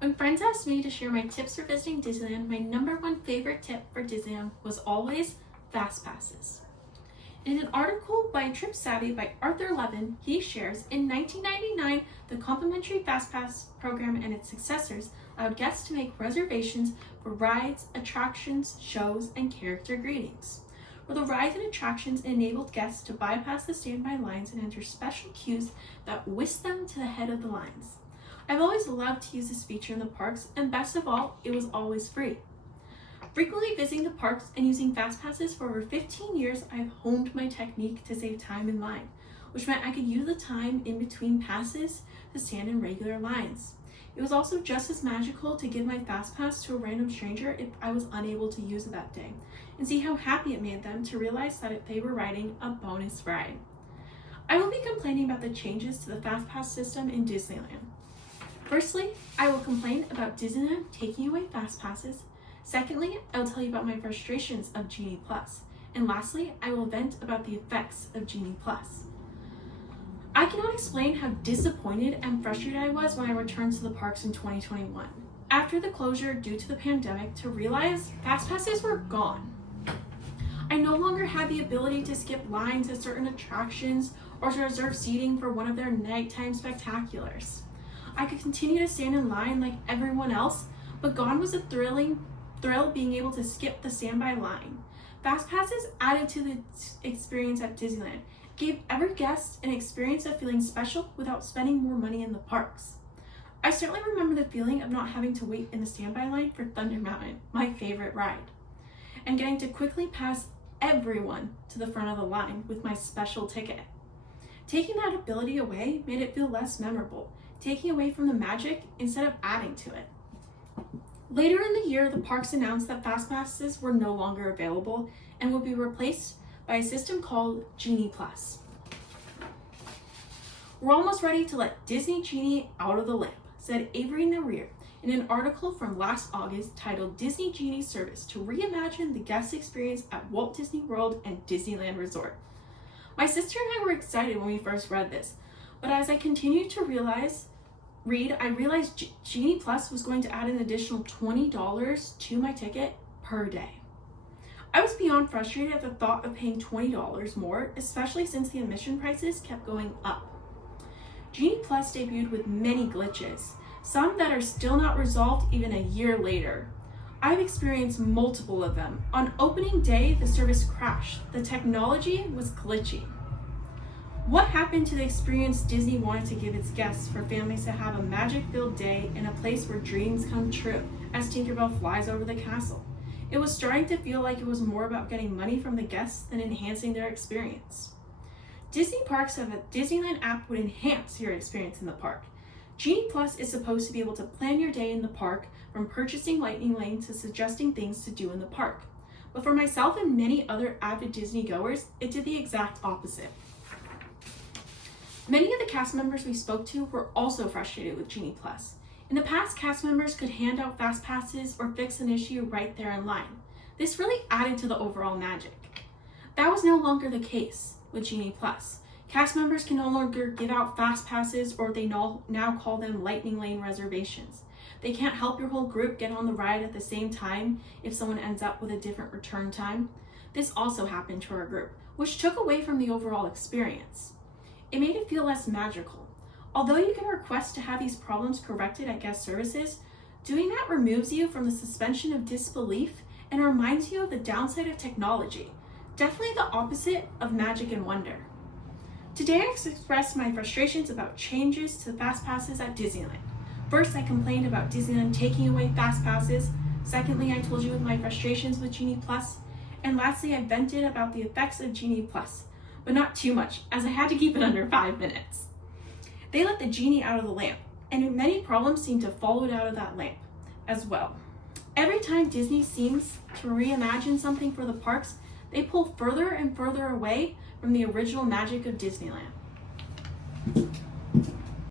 When friends asked me to share my tips for visiting Disneyland, my number one favorite tip for Disneyland was always Fast Passes. In an article by Trip Savvy by Arthur Levin, he shares, in 1999, the complimentary Fast Pass program and its successors allowed guests to make reservations for rides, attractions, shows, and character greetings. For the rides and attractions, it enabled guests to bypass the standby lines and enter special queues that whisked them to the head of the lines. I've always loved to use this feature in the parks, and best of all, it was always free. Frequently visiting the parks and using Fast Passes for over 15 years, I've honed my technique to save time in line, which meant I could use the time in between passes to stand in regular lines. It was also just as magical to give my Fast Pass to a random stranger if I was unable to use it that day, and see how happy it made them to realize that they were riding a bonus ride. I will be complaining about the changes to the Fast Pass system in Disneyland. Firstly, I will complain about Disneyland taking away Fast Passes. Secondly, I will tell you about my frustrations of Genie Plus. And lastly, I will vent about the effects of Genie Plus. I cannot explain how disappointed and frustrated I was when I returned to the parks in 2021. After the closure due to the pandemic, to realize Fast Passes were gone. I no longer had the ability to skip lines at certain attractions or to reserve seating for one of their nighttime spectaculars. I could continue to stand in line like everyone else, but gone was the thrill being able to skip the standby line. Fast Passes added to the experience at Disneyland, gave every guest an experience of feeling special without spending more money in the parks. I certainly remember the feeling of not having to wait in the standby line for Thunder Mountain, my favorite ride, and getting to quickly pass everyone to the front of the line with my special ticket. Taking that ability away made it feel less memorable, taking away from the magic instead of adding to it. Later in the year, the parks announced that Fast Passes were no longer available and would be replaced by a system called Genie Plus. We're almost ready to let Disney Genie out of the lamp, said Avery Nareer in an article from last August titled Disney Genie Service to Reimagine the Guest Experience at Walt Disney World and Disneyland Resort. My sister and I were excited when we first read this, but as I continued to read, I realized Genie Plus was going to add an additional $20 to my ticket per day. I was beyond frustrated at the thought of paying $20 more, especially since the admission prices kept going up. Genie Plus debuted with many glitches, some that are still not resolved even a year later. I've experienced multiple of them. On opening day, the service crashed. The technology was glitchy. What happened to the experience Disney wanted to give its guests for families to have a magic-filled day in a place where dreams come true, as Tinkerbell flies over the castle? It was starting to feel like it was more about getting money from the guests than enhancing their experience. Disney parks have a Disneyland app would enhance your experience in the park. Genie Plus is supposed to be able to plan your day in the park, from purchasing Lightning Lane to suggesting things to do in the park. But for myself and many other avid Disney goers, it did the exact opposite. Many of the cast members we spoke to were also frustrated with Genie Plus. In the past, cast members could hand out Fast Passes or fix an issue right there in line. This really added to the overall magic. That was no longer the case with Genie Plus. Cast members can no longer give out Fast Passes, or they now call them Lightning Lane reservations. They can't help your whole group get on the ride at the same time if someone ends up with a different return time. This also happened to our group, which took away from the overall experience. It made it feel less magical. Although you can request to have these problems corrected at guest services, doing that removes you from the suspension of disbelief and reminds you of the downside of technology. Definitely the opposite of magic and wonder. Today I expressed my frustrations about changes to Fast Passes at Disneyland. First, I complained about Disneyland taking away Fast Passes. Secondly, I told you my frustrations with Genie Plus. And lastly, I vented about the effects of Genie Plus, but not too much, as I had to keep it under 5 minutes. They let the genie out of the lamp, and many problems seem to follow it out of that lamp as well. Every time Disney seems to reimagine something for the parks, they pull further and further away from the original magic of Disneyland.